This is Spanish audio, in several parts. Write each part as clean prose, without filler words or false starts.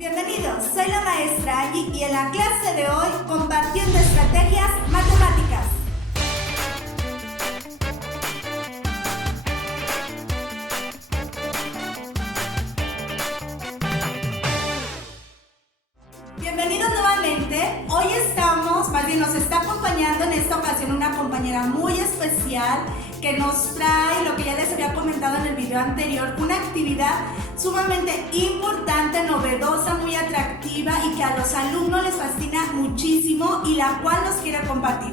Bienvenidos, soy la maestra Angie y en la clase de hoy compartiendo estrategias matemáticas. Bienvenidos nuevamente, hoy nos está acompañando en esta ocasión una compañera muy especial que nos trae lo que ya les había comentado en el video anterior, una actividad sumamente importante, novedosa, muy atractiva y que a los alumnos les fascina muchísimo y la cual nos quiere compartir.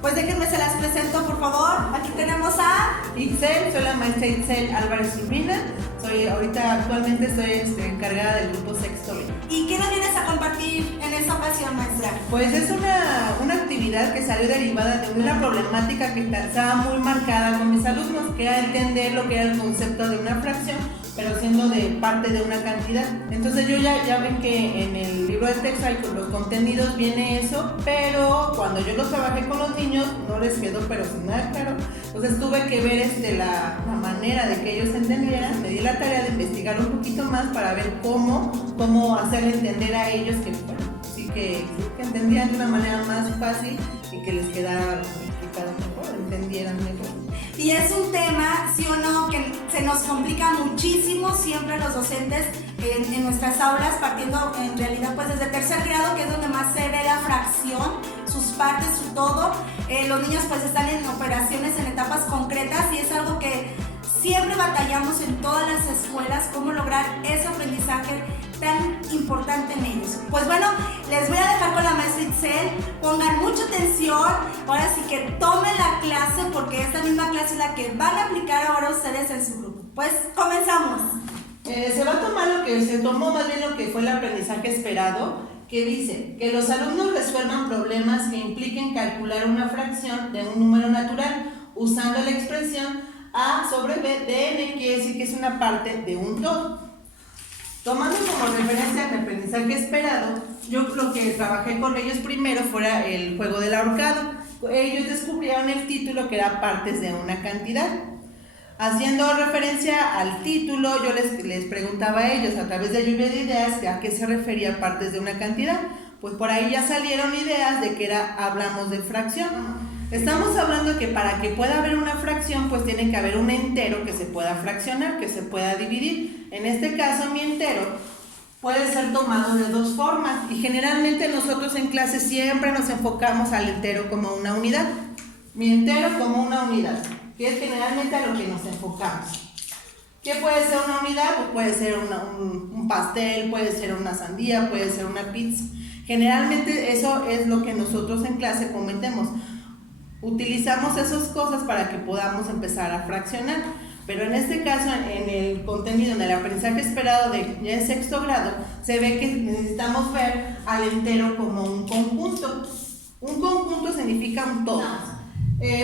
Pues déjenme se las presento, por favor. Aquí tenemos a Itzel, soy la maestra Itzel Álvarez Urbina. Actualmente estoy encargada del grupo sexto B. ¿Y qué nos vienes a compartir en esta ocasión, maestra? Pues es una actividad que salió derivada de una problemática que estaba muy marcada con mis alumnos, que era entender lo que era el concepto de una fracción, pero siendo de parte de una cantidad. Entonces yo ya ven que en el libro de texto con los contenidos viene eso, pero cuando yo lo trabajé con los niños no les quedó pero sin nada claro. Entonces tuve que ver la manera de que ellos entendieran. Me di la tarea de investigar un poquito más para ver cómo hacerle entender a ellos que, bueno, sí que entendían de una manera más fácil y que les quedara explicado mejor, entendieran mejor. Y es un tema, sí o no, que se nos complica muchísimo siempre los docentes en nuestras aulas, partiendo en realidad pues desde tercer grado, que es donde más se ve la fracción, sus partes, su todo. Los niños pues están en operaciones, en etapas concretas y es algo que siempre batallamos en todas las escuelas, cómo lograr ese aprendizaje tan importante en ellos. Pues bueno, les voy a dejar con la maestra Itzel, pongan mucha atención, ahora sí que tomen la clase porque esta misma clase es la que van a aplicar ahora ustedes en su grupo. Pues comenzamos. Se va a tomar lo que se tomó, más bien lo que fue el aprendizaje esperado, que dice que los alumnos resuelvan problemas que impliquen calcular una fracción de un número natural usando la expresión A sobre B de N, quiere decir que es una parte de un todo. Tomando como referencia el aprendizaje esperado, yo lo que trabajé con ellos primero fuera el juego del ahorcado. Ellos descubrieron el título que era partes de una cantidad. Haciendo referencia al título, yo les preguntaba a ellos a través de lluvia de ideas a qué se refería partes de una cantidad. Pues por ahí ya salieron ideas de que hablamos de fracción. Estamos hablando que para que pueda haber una fracción, pues tiene que haber un entero que se pueda fraccionar, que se pueda dividir. En este caso, mi entero puede ser tomado de dos formas y generalmente nosotros en clase siempre nos enfocamos al entero como una unidad. Mi entero como una unidad, que es generalmente a lo que nos enfocamos. ¿Qué puede ser una unidad? Pues puede ser un pastel, puede ser una sandía, puede ser una pizza. Generalmente eso es lo que nosotros en clase cometemos. Utilizamos esas cosas para que podamos empezar a fraccionar, pero en este caso, en el contenido, en el aprendizaje esperado de sexto grado, se ve que necesitamos ver al entero como un conjunto. Un conjunto significa un todo.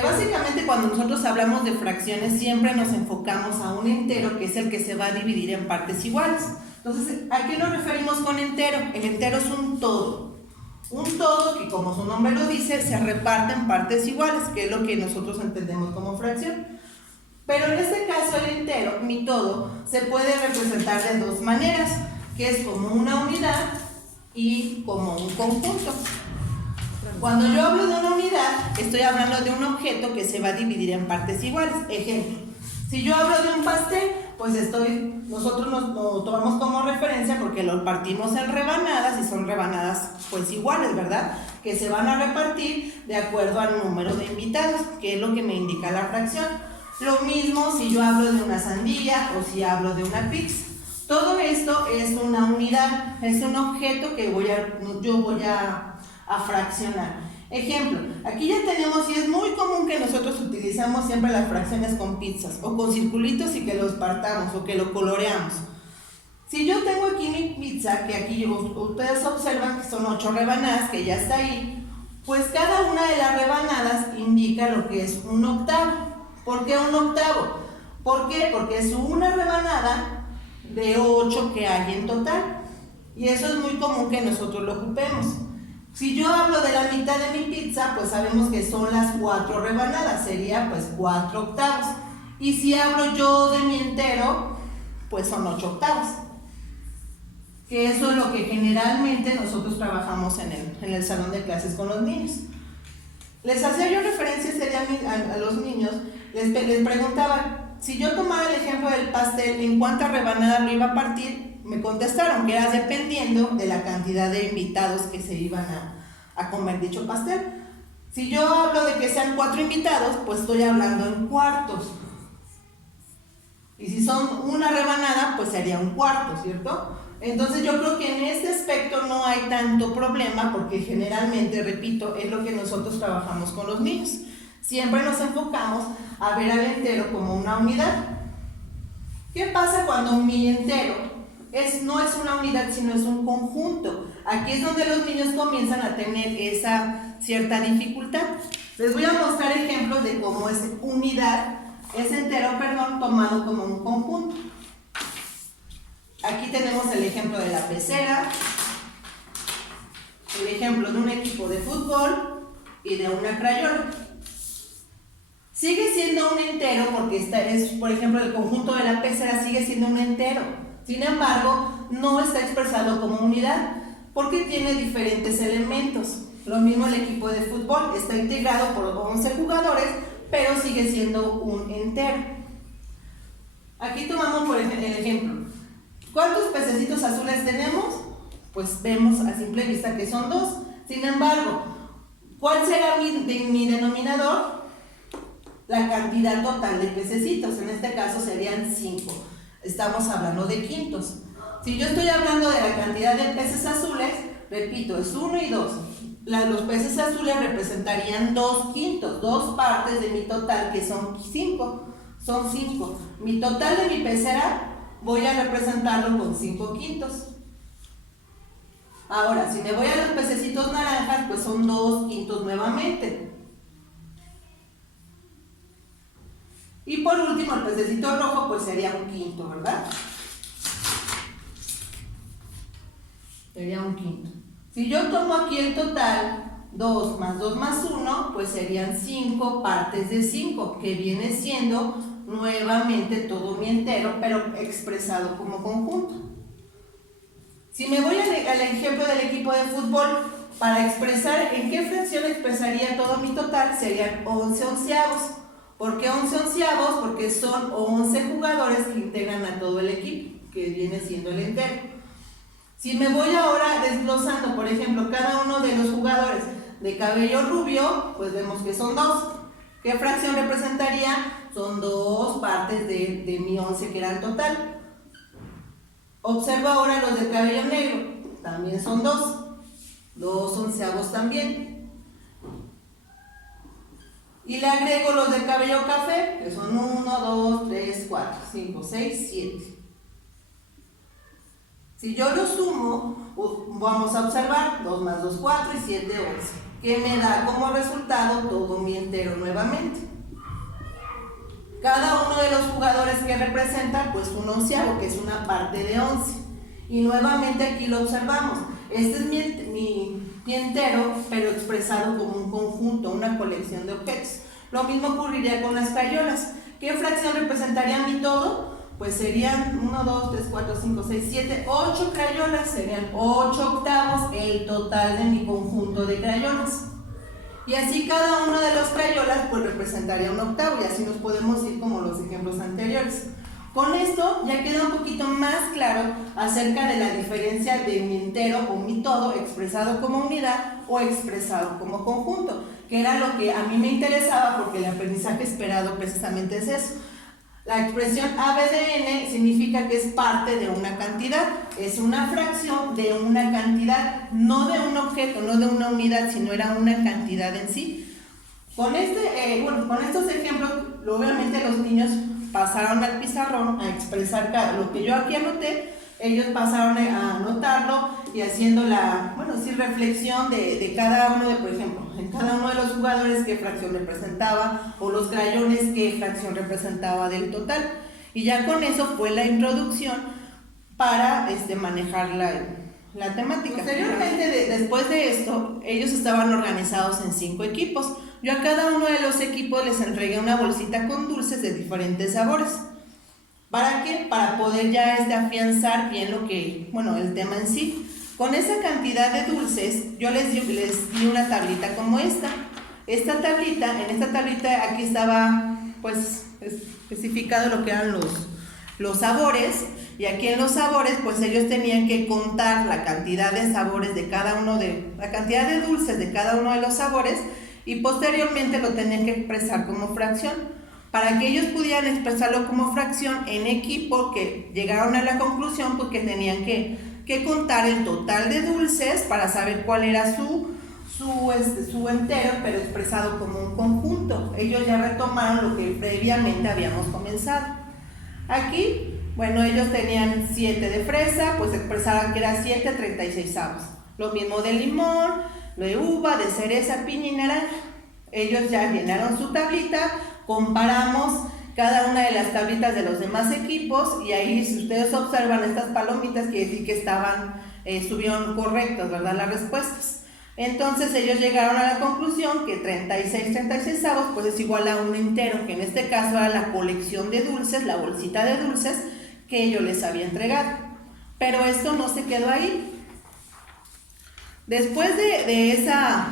Básicamente cuando nosotros hablamos de fracciones siempre nos enfocamos a un entero que es el que se va a dividir en partes iguales. Entonces, ¿a qué nos referimos con entero? El entero es un todo. Un todo que, como su nombre lo dice, se reparte en partes iguales, que es lo que nosotros entendemos como fracción. Pero en este caso el entero, mi todo, se puede representar de dos maneras, que es como una unidad y como un conjunto. Cuando yo hablo de una unidad, estoy hablando de un objeto que se va a dividir en partes iguales. Ejemplo, si yo hablo de un pastel, pues nosotros lo tomamos como referencia porque lo partimos en rebanadas y son rebanadas pues iguales, ¿verdad? Que se van a repartir de acuerdo al número de invitados, que es lo que me indica la fracción. Lo mismo si yo hablo de una sandía o si hablo de una pizza. Todo esto es una unidad, es un objeto que yo voy a fraccionar. Ejemplo, aquí ya tenemos, y es muy común que nosotros utilizamos siempre las fracciones con pizzas o con circulitos y que los partamos o que lo coloreamos. Si yo tengo aquí mi pizza, que aquí ustedes observan que son 8 rebanadas, que ya está ahí, pues cada una de las rebanadas indica lo que es un octavo. ¿Por qué un octavo? ¿Por qué? Porque es una rebanada de 8 que hay en total. Y eso es muy común que nosotros lo ocupemos. Si yo hablo de la mitad de mi pizza, pues sabemos que son las 4 rebanadas, sería pues 4 octavos. Y si hablo yo de mi entero, pues son 8 octavos. que eso es lo que generalmente nosotros trabajamos en el salón de clases con los niños. Les hacía yo referencia ese día a los niños, les preguntaba, si yo tomara el ejemplo del pastel, ¿en cuántas rebanadas lo iba a partir? Me contestaron que era dependiendo de la cantidad de invitados que se iban a comer dicho pastel. Si yo hablo de que sean 4 invitados, pues estoy hablando en cuartos. Y si son una rebanada, pues sería un cuarto, ¿cierto? Entonces yo creo que en este aspecto no hay tanto problema, porque generalmente, repito, es lo que nosotros trabajamos con los niños. Siempre nos enfocamos a ver al entero como una unidad. ¿Qué pasa cuando mi entero no es una unidad, sino es un conjunto? Aquí es donde los niños comienzan a tener esa cierta dificultad. Les voy a mostrar ejemplos de cómo es unidad, es entero, perdón, tomado como un conjunto. Aquí tenemos el ejemplo de la pecera, el ejemplo de un equipo de fútbol y de una crayola. Sigue siendo un entero porque por ejemplo, el conjunto de la pecera sigue siendo un entero. Sin embargo, no está expresado como unidad porque tiene diferentes elementos. Lo mismo el equipo de fútbol, está integrado por 11 jugadores, pero sigue siendo un entero. Aquí tomamos por el ejemplo. ¿Cuántos pececitos azules tenemos? Pues vemos a simple vista que son 2. Sin embargo, ¿cuál será mi denominador? La cantidad total de pececitos. En este caso serían 5. Estamos hablando de quintos. Si yo estoy hablando de la cantidad de peces azules, repito, es 1 y 2. Los peces azules representarían 2 quintos, 2 partes de mi total, que son 5. Son 5. Mi total de mi pecera voy a representarlo con 5 quintos. Ahora, si me voy a los pececitos naranjas, pues son 2 quintos nuevamente. Y por último, el pececito rojo, pues sería un quinto, ¿verdad? Sería un quinto. Si yo tomo aquí el total, 2 más 2 más 1, pues serían 5 partes de 5, que viene siendo nuevamente todo mi entero, pero expresado como conjunto. Si me voy al ejemplo del equipo de fútbol, para expresar en qué fracción expresaría todo mi total, serían 11 onceavos. ¿Por qué 11 onceavos? Porque son 11 jugadores que integran a todo el equipo, que viene siendo el entero. Si me voy ahora desglosando, por ejemplo, cada uno de los jugadores de cabello rubio, pues vemos que son 2. ¿Qué fracción representaría? Son 2 partes de mi 11 que era el total. Observa ahora los de cabello negro, también son 2. 2 onceavos también. Y le agrego los de cabello café, que son 1, 2, 3, 4, 5, 6, 7. Si yo lo sumo, vamos a observar 2 más 2, 4 y 7, 11, que me da como resultado todo mi entero nuevamente. Cada uno de los jugadores que representa, pues un onceavo, que es una parte de 11. Y nuevamente aquí lo observamos. Este es mi entero, pero expresado como un conjunto, una colección de objetos. Lo mismo ocurriría con las crayolas. ¿Qué fracción representaría mi todo? Pues serían 1, 2, 3, 4, 5, 6, 7, 8 crayolas. Serían 8 octavos el total de mi conjunto de crayolas. Y así cada uno de los crayolas pues representaría un octavo, y así nos podemos ir como los ejemplos anteriores. Con esto ya queda un poquito más claro acerca de la diferencia de mi entero o mi todo expresado como unidad o expresado como conjunto, que era lo que a mí me interesaba, porque el aprendizaje esperado precisamente es eso. La expresión A, B de N significa que es parte de una cantidad, es una fracción de una cantidad, no de un objeto, no de una unidad, sino era una cantidad en sí. Con estos ejemplos, obviamente los niños pasaron al pizarrón a expresar lo que yo aquí anoté. Ellos pasaron a anotarlo y haciendo la, reflexión de cada uno por ejemplo, en cada uno de los jugadores qué fracción representaba, o los crayones qué fracción representaba del total. Y ya con eso fue la introducción para manejar la temática. Posteriormente, después de esto, ellos estaban organizados en 5 equipos. Yo a cada uno de los equipos les entregué una bolsita con dulces de diferentes sabores. ¿Para qué? Para poder ya afianzar bien el tema en sí. Con esa cantidad de dulces, yo les di una tablita como esta. En esta tablita aquí estaba pues especificado lo que eran los sabores, y aquí en los sabores pues ellos tenían que contar la cantidad de sabores la cantidad de dulces de cada uno de los sabores, y posteriormente lo tenían que expresar como fracción. Para que ellos pudieran expresarlo como fracción en equipo, que llegaron a la conclusión pues que tenían que contar el total de dulces para saber cuál era su entero, pero expresado como un conjunto. Ellos ya retomaron lo que previamente habíamos comenzado. Aquí, ellos tenían 7 de fresa, pues expresaban que era 7 36avos. Lo mismo de limón, de uva, de cereza, piña y naranja. Ellos ya llenaron su tablita, comparamos cada una de las tablitas de los demás equipos, y ahí, si ustedes observan estas palomitas, quiere decir que estuvieron correctas, ¿verdad?, las respuestas. Entonces ellos llegaron a la conclusión que 36avos pues es igual a un entero, que en este caso era la colección de dulces, la bolsita de dulces que yo les había entregado. Pero esto no se quedó ahí. Después de esa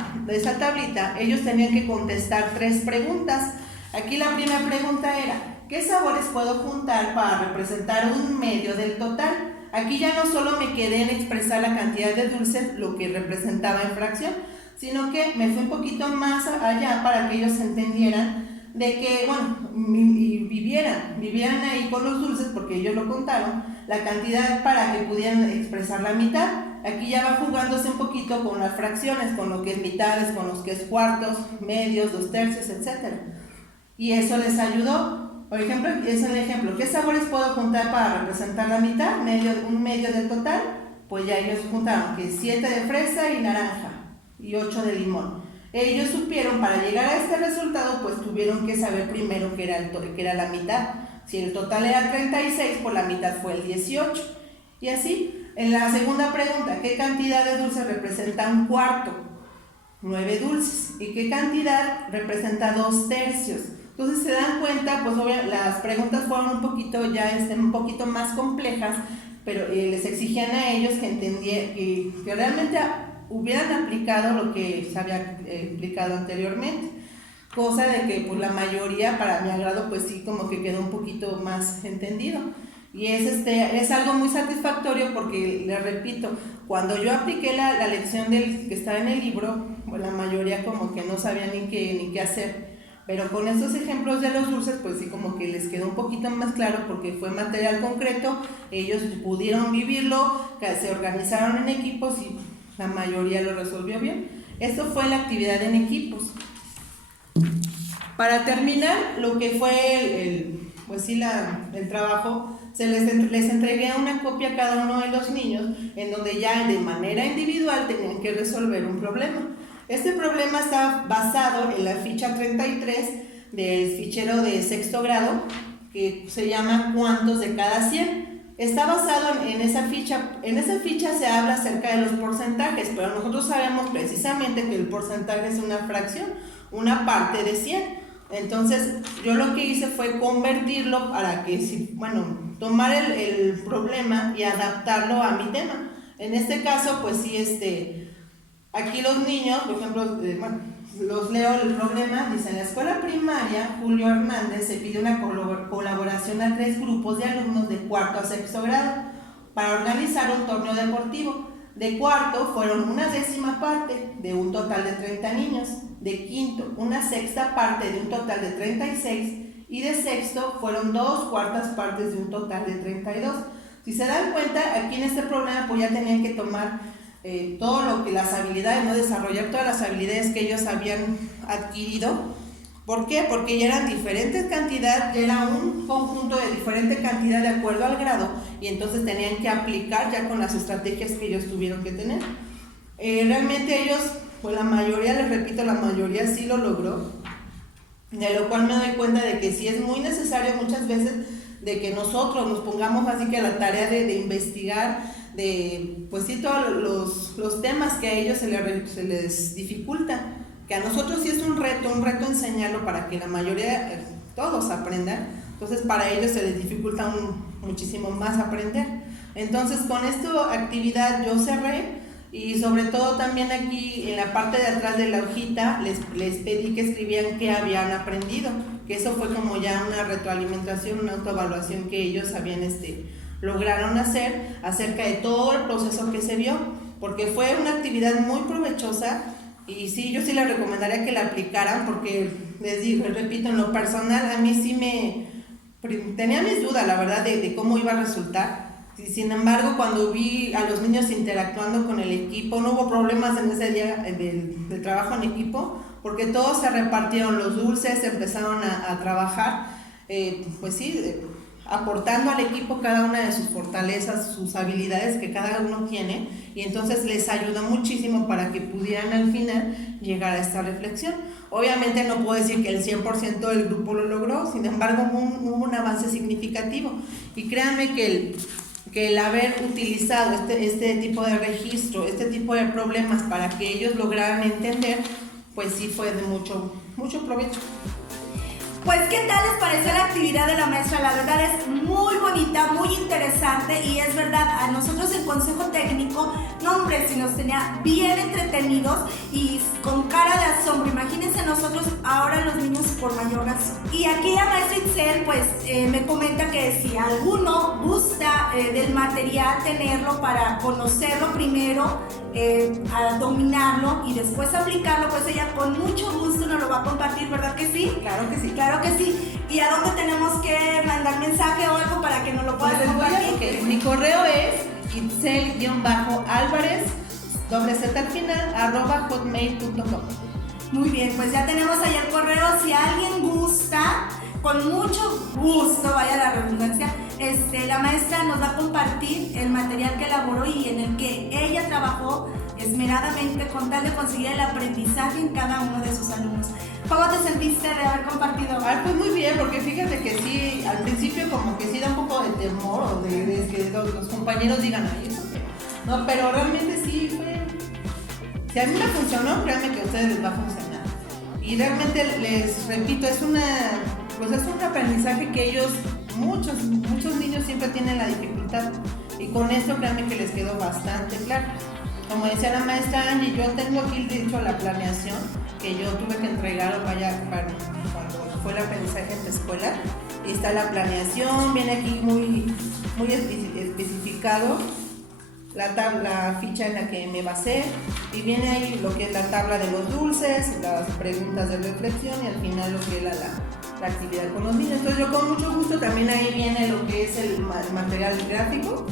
tablita, ellos tenían que contestar 3 preguntas. Aquí la primera pregunta era: ¿qué sabores puedo juntar para representar un medio del total? Aquí ya no solo me quedé en expresar la cantidad de dulces, lo que representaba en fracción, sino que me fui un poquito más allá para que ellos entendieran de que, y vivieran ahí con los dulces, porque ellos lo contaron, la cantidad para que pudieran expresar la mitad. Aquí ya va jugándose un poquito con las fracciones, con lo que es mitades, con los que es cuartos, medios, 2/3, etc. Y eso les ayudó. Por ejemplo, es el ejemplo: ¿qué sabores puedo juntar para representar la mitad? Un medio del total. Pues ya ellos juntaron que 7 de fresa y naranja y 8 de limón. Ellos supieron, para llegar a este resultado, pues tuvieron que saber primero que era la mitad. Si el total era 36, pues la mitad fue el 18. Y así, en la segunda pregunta: ¿qué cantidad de dulces representa un cuarto? 9 dulces. ¿Y qué cantidad representa 2/3? Entonces se dan cuenta, pues las preguntas fueron un poquito más complejas, pero les exigían a ellos que entendieran, que realmente hubieran aplicado lo que se había explicado anteriormente, cosa de que pues la mayoría, para mi agrado, pues sí, como que quedó un poquito más entendido. Y es algo muy satisfactorio, porque les repito, cuando yo apliqué la lección que estaba en el libro, pues la mayoría como que no sabía ni qué hacer. Pero con estos ejemplos de los dulces, pues sí, como que les quedó un poquito más claro, porque fue material concreto, ellos pudieron vivirlo, se organizaron en equipos y la mayoría lo resolvió bien. Esto fue la actividad en equipos. Para terminar, lo que fue el trabajo, les entregué una copia a cada uno de los niños, en donde ya de manera individual tenían que resolver un problema. Este problema está basado en la ficha 33 del fichero de 6º grado, que se llama ¿cuántos de cada 100? Está basado en esa ficha. En esa ficha se habla acerca de los porcentajes, pero nosotros sabemos precisamente que el porcentaje es una fracción, una parte de 100. Entonces, yo lo que hice fue convertirlo para que, tomar el problema y adaptarlo a mi tema. En este caso, pues sí, aquí los niños, por ejemplo, los leo el problema. Dice: en la escuela primaria Julio Hernández se pide una colaboración a 3 grupos de alumnos de 4º a 6º grado para organizar un torneo deportivo. De cuarto fueron una 10ª parte de un total de 30 niños, de quinto una 6ª parte de un total de 36, y de sexto fueron 2/4 partes de un total de 32. Si se dan cuenta, aquí en este problema pues ya tenían que tomar todo lo que las habilidades, ¿no? Desarrollar todas las habilidades que ellos habían adquirido. ¿Por qué? Porque ya eran diferentes cantidades, ya era un conjunto de diferente cantidad de acuerdo al grado, y entonces tenían que aplicar ya con las estrategias que ellos tuvieron que tener. Realmente ellos, pues la mayoría, les repito, la mayoría sí lo logró, de lo cual me doy cuenta de que sí es muy necesario muchas veces de que nosotros nos pongamos así que a la tarea de investigar, pues sí, todos los temas que a ellos se les dificultan, que a nosotros sí es un reto enseñarlo para que la mayoría, todos aprendan. Entonces para ellos se les dificulta muchísimo más aprender. Entonces con esta actividad yo cerré, y sobre todo también aquí en la parte de atrás de la hojita les pedí que escribieran qué habían aprendido, que eso fue como ya una retroalimentación, una autoevaluación que ellos habían lograron hacer acerca de todo el proceso que se vio, porque fue una actividad muy provechosa. Y sí, yo sí les recomendaría que la aplicaran, porque les digo, repito, en lo personal a mí sí tenía mis dudas, la verdad, de cómo iba a resultar. Sin embargo, cuando vi a los niños interactuando con el equipo, no hubo problemas en ese día de trabajo en equipo, porque todos se repartieron los dulces, empezaron a trabajar, pues sí, aportando al equipo cada una de sus fortalezas, sus habilidades que cada uno tiene, y entonces les ayudó muchísimo para que pudieran al final llegar a esta reflexión. Obviamente no puedo decir que el 100% del grupo lo logró, sin embargo hubo un avance significativo, y créanme que el haber utilizado este tipo de registro, este tipo de problemas para que ellos lograran entender, pues sí fue de mucho provecho. Pues, ¿qué tal les pareció la actividad de la maestra? La verdad es muy bonita, muy interesante, y es verdad, a nosotros el consejo técnico, no hombre, si nos tenía bien entretenidos y con cara de asombro. Imagínense nosotros, ahora los niños por mayor razón. Y aquí la maestra Itzel, pues, me comenta que si alguno gusta del material, tenerlo para conocerlo primero, a dominarlo y después aplicarlo, pues ella con mucho gusto nos lo va a compartir, ¿verdad que sí? Claro que sí. Claro que sí. ¿Y a dónde tenemos que mandar mensaje o algo para que nos lo puedas compartir? Okay. Mi correo es itzel-alvarez, @z al final, @hotmail.com. Muy bien, pues ya tenemos ahí el correo. Si alguien gusta, con mucho gusto, vaya la redundancia, la maestra nos va a compartir el material que elaboró y en el que ella trabajó esmeradamente con tal de conseguir el aprendizaje en cada uno de sus alumnos. ¿Cómo te sentiste de haber compartido? Pues muy bien, porque fíjate que sí, al principio como que sí da un poco de temor, o de que los compañeros digan, ay, eso qué. No, pero realmente sí fue. Si a mí me funcionó, créanme que a ustedes les va a funcionar. Y realmente les repito, es un aprendizaje que ellos, muchos niños siempre tienen la dificultad, y con esto créanme que les quedó bastante claro. Como decía la maestra Angie, yo tengo aquí de hecho la planeación que yo tuve que entregar cuando fue el aprendizaje en la escuela. Y está la planeación, viene aquí muy especificado la ficha en la que me basé, y viene ahí lo que es la tabla de los dulces, las preguntas de reflexión, y al final lo que es la actividad con los niños. Entonces yo con mucho gusto, también ahí viene lo que es el material gráfico,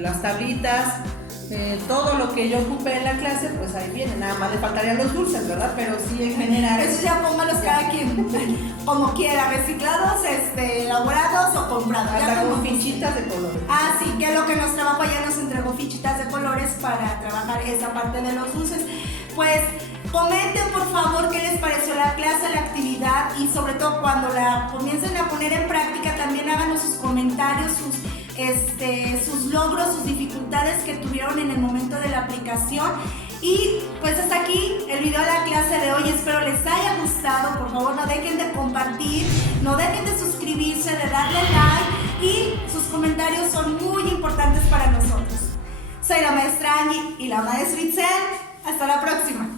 las tablitas, todo lo que yo ocupé en la clase, pues ahí viene. Nada más le faltarían los dulces, ¿verdad? Pero sí, en general. Eso ya póngalos cada quien como quiera, reciclados, elaborados o comprados. Hasta con fichitas de colores. Ah, sí, que es lo que nos trabajó, ya nos entregó fichitas de colores para trabajar esa parte de los dulces. Pues comenten por favor qué les pareció la clase, la actividad, y sobre todo cuando la comiencen a poner en práctica, también háganos sus comentarios, sus logros, sus dificultades que tuvieron en el momento de la aplicación. Y pues hasta aquí el video de la clase de hoy. Espero les haya gustado. Por favor, no dejen de compartir, no dejen de suscribirse, de darle like, y sus comentarios son muy importantes para nosotros. Soy la maestra Angie y la maestra Itzel. Hasta la próxima.